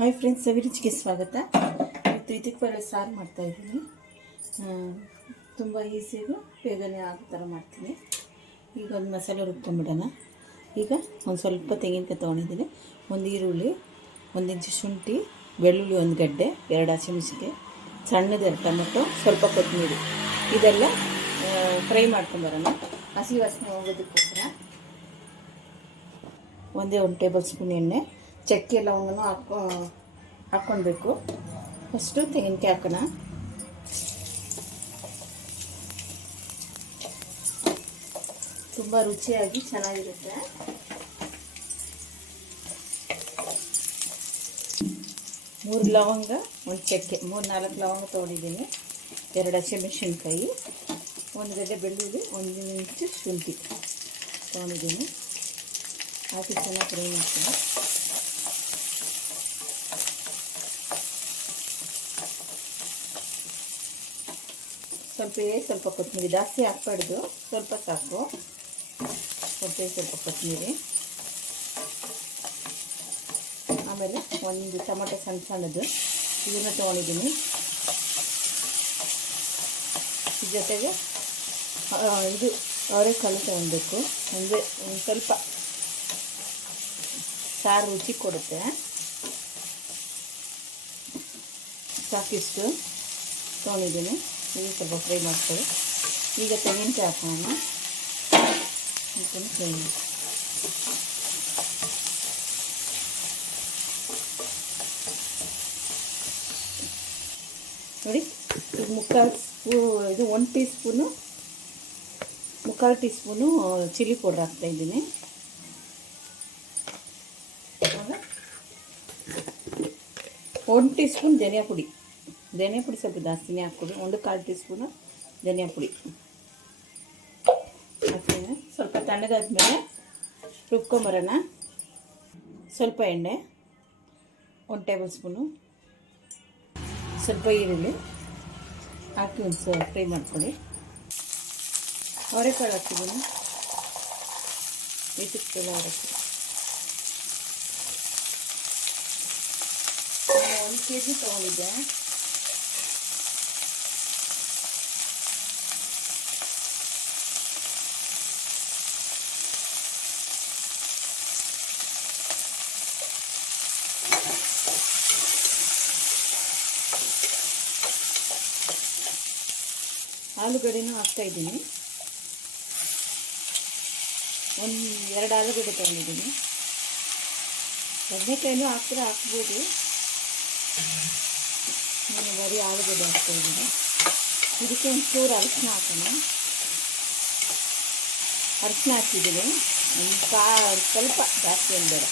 Hi friends, ಅಭಿರುಚಿಗೆ ಸ್ವಾಗತ. ಇವತ್ತು ಇದಕ್ಕೆ ಬರೋ ಸಾರು ಮಾಡ್ತಾಯಿದ್ದೀನಿ. ತುಂಬ ಈಸಿಯಾಗಿ ಬೇಗನೆ ಆಗೋ ಥರ ಮಾಡ್ತೀನಿ. ಈಗ ಒಂದು ಮಸಾಲೆ ರುಬ್ಕೊಂಬಿಡೋಣ. ಈಗ ಒಂದು ಸ್ವಲ್ಪ ತೆಂಗಿನಕಾಯಿ ತೊಗೊಂಡಿದ್ದೀನಿ, ಒಂದು ಈರುಳ್ಳಿ, 1 ಇಂಚು ಶುಂಠಿ, ಬೆಳ್ಳುಳ್ಳಿ 1 ಗಡ್ಡೆ, 2 ಹಸಿಮೆಣಸಿನ್ಕಾಯಿ, ಸಣ್ಣದು 2 ಟೊಮೆಟೊ, ಸ್ವಲ್ಪ ಕೊತ್ತಂಬರಿ, ಇದೆಲ್ಲ ಫ್ರೈ ಮಾಡ್ಕೊಂಬರೋಣ. ಹಸಿ ವಾಸನೆ ಹೋಗೋದಕ್ಕೋಸ್ಕರ ಒಂದೇ 1 ಟೇಬಲ್ ಸ್ಪೂನ್ ಎಣ್ಣೆ, ಚಕ್ಕೆ ಲವಂಗನೂ ಹಾಕ್ಕೊಳ್ಬೇಕು. ಫಸ್ಟು ತೆಂಗಿನಕಾಯಿ ಹಾಕೋಣ. ತುಂಬ ರುಚಿಯಾಗಿ ಚೆನ್ನಾಗಿರುತ್ತೆ. ಮೂರು ಲವಂಗ, 1 ಚಕ್ಕೆ, 3-4 ಲವಂಗ ತೊಗೊಂಡಿದ್ದೀನಿ, 2 ಹಸಿಮೆಣಸಿನ್ಕಾಯಿ, 1 ಗಡ್ಡೆ ಬೆಳ್ಳುಳ್ಳಿ, 1 ಇಂಚು ಶುಂಠಿ ತೊಗೊಂಡಿದ್ದೀನಿ. ಹಾಕಿ ಚೆನ್ನಾಗಿ ಫ್ರೈ ಮಾಡ್ತೀನಿ. ಸ್ವಲ್ಪ ಕೊತ್ತಂಬರಿ, ಜಾಸ್ತಿ ಹಾಕ್ಬಾರ್ದು, ಸ್ವಲ್ಪ ಸಾಕು. ಸ್ವಲ್ಪ ಕೊತ್ತಂಬರಿ, ಆಮೇಲೆ 1 ಟೊಮೆಟೊ ಸಣ್ಣದು ಇದನ್ನು ತೊಗೊಂಡಿದ್ದೀನಿ. ಜೊತೆಗೆ ಇದು ಅವರೆಕಾಳು ತೊಗೊಳ್ಬೇಕು, ಅಂದರೆ ಒಂದು ಸ್ವಲ್ಪ ಸಾರು ರುಚಿ ಕೊಡುತ್ತೆ. ಸಾಕಿಷ್ಟು ತೊಗೊಂಡಿದ್ದೀನಿ. ಈಗ ಸ್ವಲ್ಪ ಫ್ರೈ ಮಾಡ್ಕೊಳ್ಳಿ. ಈಗ ತೆಂಗಿನಕಾಯಿ ಹಾಕೋಣ. ಫ್ರೈ ಮಾಡಿ. ನೋಡಿ, ಈಗ 1 tea spoon, 3/4 tea spoon chilli powder ಹಾಕ್ತಾಯಿದ್ದೀನಿ. 1 ಟೀ ಸ್ಪೂನ್ ಧನಿಯಾ ಪುಡಿ ಸ್ವಲ್ಪ ಜಾಸ್ತಿನೇ ಹಾಕ್ಕೊಡಿ. 1/4 ಟೀ ಸ್ಪೂನು ಧನಿಯಾ ಪುಡಿ ಹಾಕ್ತೀನಿ. ಸ್ವಲ್ಪ ತಣ್ಣಗಾದ್ಮೇಲೆ ರುಬ್ಕೊಂಬರೋಣ. ಸ್ವಲ್ಪ ಎಣ್ಣೆ, 1 ಟೇಬಲ್ ಸ್ಪೂನು, ಸ್ವಲ್ಪ ಈರುಳ್ಳಿ ಹಾಕಿ ಒಂದು ಫ್ರೈ ಮಾಡ್ಕೊಳ್ಳಿ. ಅವರೆಕಾಳು ಹಾಕ್ತಿದ್ದೀನಿ, ಇದಕ್ಕೆಲ್ಲ ಅವರೆಕಾಳು 1 kg ತೊಗೊಂಡಿದ್ದೆ. ಆಲೂಗಡ್ಡೆನೂ ಹಾಕ್ತಾಯಿದ್ದೀನಿ, 2 ಆಲೂಗಡ್ಡೆ ತೊಗೊಂಡಿದ್ದೀನಿ. ಬದನೆಕಾಯಿನೂ ಹಾಕ್ಬೋದು, ನಾನು ಬರೀ ಆಲೂಗಡ್ಡೆ ಹಾಕ್ತಾಯಿದ್ದೀನಿ. ಇದಕ್ಕೆ ಒಂಚೂರು ಅರಿಶಿನ ಹಾಕೋಣ. ಅರಿಶಿನ ಹಾಕಿದ್ದೀನಿ, ಸ್ವಲ್ಪ ಜಾಸ್ತಿ ಒಂದು ಬೇಡ.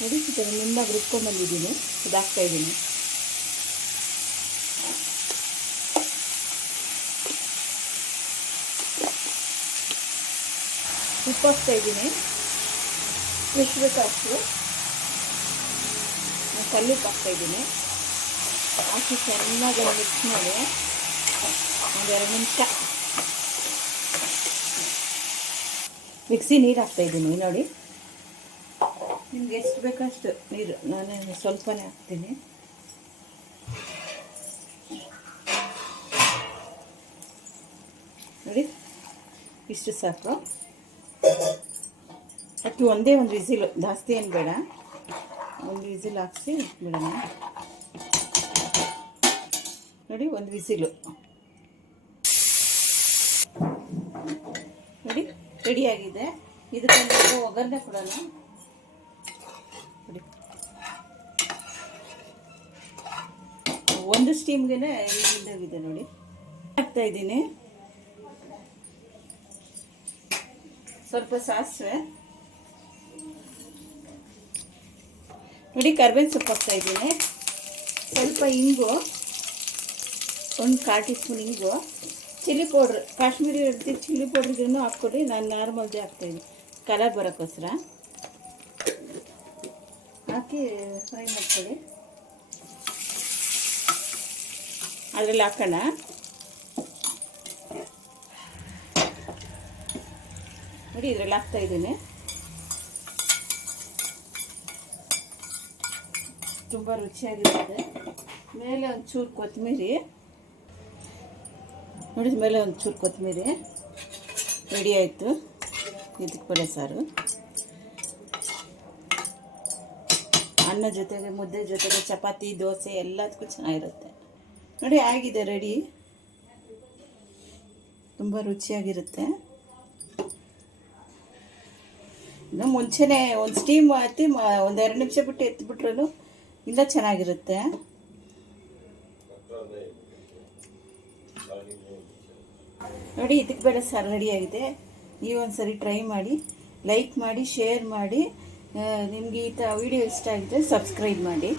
ನೋಡಿ, ಈ ಥರ ನಿಂಬಾಗಿ ರುಬ್ಕೊಂಡ್ಬಂದಿದ್ದೀನಿ, ಇದು ಹಾಕ್ತಾಯಿದ್ದೀನಿ. ಉಪ್ಪು ಹಾಕ್ತಾಯಿದ್ದೀನಿ, ಎಷ್ಟು ಬೇಕಾಗ್ತದೆ ಕಲ್ಲುಪ್ಪು ಹಾಕ್ತಾಯಿದ್ದೀನಿ. ಹಾಕಿ ಚೆನ್ನಾಗಿ ಮಿಕ್ಸ್ ಮಾಡಿ 1-2 ನಿಮಿಷ ಮಿಕ್ಸಿ ನೀರು ಹಾಕ್ತಾಯಿದ್ದೀನಿ. ನೋಡಿ, ನಿಮ್ಗೆ ಎಷ್ಟು ಬೇಕಷ್ಟು ನೀರು, ನಾನು ಸ್ವಲ್ಪನೇ ಹಾಕ್ತೀನಿ. ನೋಡಿ, ಇಷ್ಟು ಸಾಕು. ಅಕ್ಕಿ ಒಂದೇ 1 ವಿಸಿಲು, ಜಾಸ್ತಿ ಏನು ಬೇಡ, 1 ವಿಸಿಲ್ ಹಾಕ್ಸಿ ಬಿಡೋಣ. ನೋಡಿ, 1 ವಿಸಿಲು. ನೋಡಿ, ರೆಡಿಯಾಗಿದೆ. ಇದಕ್ಕೆ ಒಗ್ಗರಣೆ ಕೊಡೋಣ. ನೋಡಿ, 1 ಸ್ಟೀಮ್ಗೆ ಇದಾಗಿದೆ. ನೋಡಿ, ಹಾಕ್ತಾಯಿದ್ದೀನಿ. ಸ್ವಲ್ಪ ಸಾಸಿವೆ, ನೋಡಿ, ಕರಿಬೇವಿನ ಸೊಪ್ಪು ಹಾಕ್ತಾಯಿದ್ದೀನಿ. ಸ್ವಲ್ಪ ಇಂಗು, 1/4 ಟೀ ಸ್ಪೂನ್ ಇಂಗು, ಚಿಲ್ಲಿ ಪೌಡ್ರ್, ಕಾಶ್ಮೀರಿ ಚಿಲ್ಲಿ ಪೌಡ್ರಿಗೂ ಹಾಕ್ಕೊಡಿ. ನಾನು ನಾರ್ಮಲ್ದೇ ಹಾಕ್ತಾಯಿದ್ದೀನಿ, ಕಲರ್ ಬರೋಕ್ಕೋಸ್ಕರ. ಹಾಕಿ ಫ್ರೈ ಮಾಡ್ಕೊಳ್ಳಿ. ಅದರಲ್ಲಿ ಹಾಕೋಣ. ನೋಡಿ, ಇದರಲ್ಲಿ ಹಾಕ್ತಾಯಿದ್ದೀನಿ. ತುಂಬ ರುಚಿಯಾಗಿರುತ್ತೆ. ಮೇಲೆ ಒಂಚೂರು ಕೊತ್ತಂಬರಿ ನೋಡಿದ ಮೇಲೆ ಒಂಚೂರು ಕೊತ್ತಂಬರಿ ರೆಡಿ ಆಯಿತು ಇದಕ್ಕೆ ಬೇಳೆ ಸಾರು. ಅನ್ನ ಜೊತೆಗೆ, ಮುದ್ದೆ ಜೊತೆಗೆ, ಚಪಾತಿ, ದೋಸೆ ಎಲ್ಲದಕ್ಕೂ ಚೆನ್ನಾಗಿರುತ್ತೆ. ನೋಡಿ ಆಗಿದೆ ರೆಡಿ. ತುಂಬ ರುಚಿಯಾಗಿರುತ್ತೆ. ಇನ್ನು ಮುಂಚೆನೇ ಒಂದು ಸ್ಟೀಮ್ ಹಾಕಿ ಒಂದು 2 ನಿಮಿಷ ಬಿಟ್ಟು ಎತ್ತಿಬಿಟ್ರೂ ಇನ್ನೂ ಚೆನ್ನಾಗಿರುತ್ತೆ. ನೋಡಿ ಇದಕ್ಕೆ ಬೇಳೆ ಸಾರು ರೆಡಿಯಾಗಿದೆ. ನೀವೊಂದು ಸರಿ ಟ್ರೈ ಮಾಡಿ, ಲೈಕ್ ಮಾಡಿ, ಶೇರ್ ಮಾಡಿ. ನಿಮಗೆ ಈ ವಿಡಿಯೋ ಇಷ್ಟ ಆಗಿದ್ದರೆ ಸಬ್ಸ್ಕ್ರೈಬ್ ಮಾಡಿ.